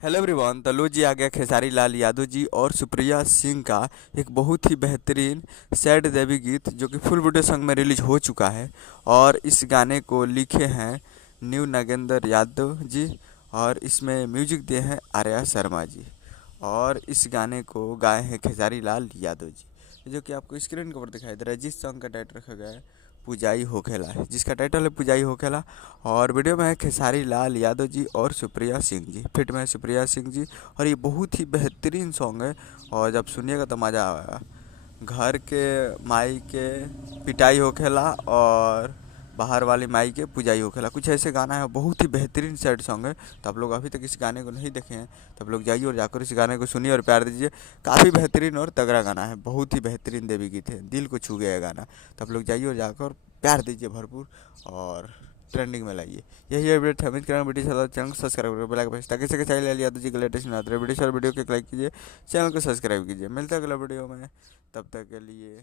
Hello everyone. तो लो जी आ गया खेसारी लाल यादव जी और सुप्रिया सिंह का एक बहुत ही बेहतरीन सैड देवी गीत जो कि फुल वीडियो सॉन्ग में रिलीज हो चुका है। और इस गाने को लिखे हैं न्यू नागेंद्र यादव जी और इसमें म्यूजिक दिए हैं आर्या शर्मा जी। और इस गाने को गाए हैं खेसारी लाल यादव जी, जो कि आपको स्क्रीन के ऊपर दिखाई दे रहा है। जिस सॉन्ग का टाइटल रखा गया है पुजाई होखेला है, जिसका टाइटल है पुजाई होखेला। और वीडियो में है खेसारी लाल यादव जी और सुप्रिया सिंह जी, फिट में है सुप्रिया सिंह जी। और ये बहुत ही बेहतरीन सॉन्ग है और जब सुनिएगा तो मज़ा आएगा। घर के माई के पिटाई होखेला और बाहर वाली माई के पुजाई होखेला, कुछ ऐसे गाना है। बहुत ही बेहतरीन सैड सॉन्ग है। तो आप लोग अभी तक इस गाने को नहीं देखे हैं तो आप लोग जाइए और जाकर इस गाने को सुनिए और प्यार दीजिए। काफ़ी बेहतरीन और तगड़ा गाना है, बहुत ही बेहतरीन देवी गीत है, दिल को छू गया है गाना। तो आप लोग जाइए और जाकर प्यार दीजिए भरपूर और ट्रेंडिंग में लाइए। यही अपडेट है। उम्मीद करें वीडियो अच्छा चैनल को सब्सक्राइब करें, बेल आइकन ताकि सके चाहिए यादव जी के लेटेस्ट आते रहे वीडियो। वीडियो को लाइक कीजिए, चैनल को सब्सक्राइब कीजिए। मिलते हैं अगला वीडियो में, तब तक के लिए।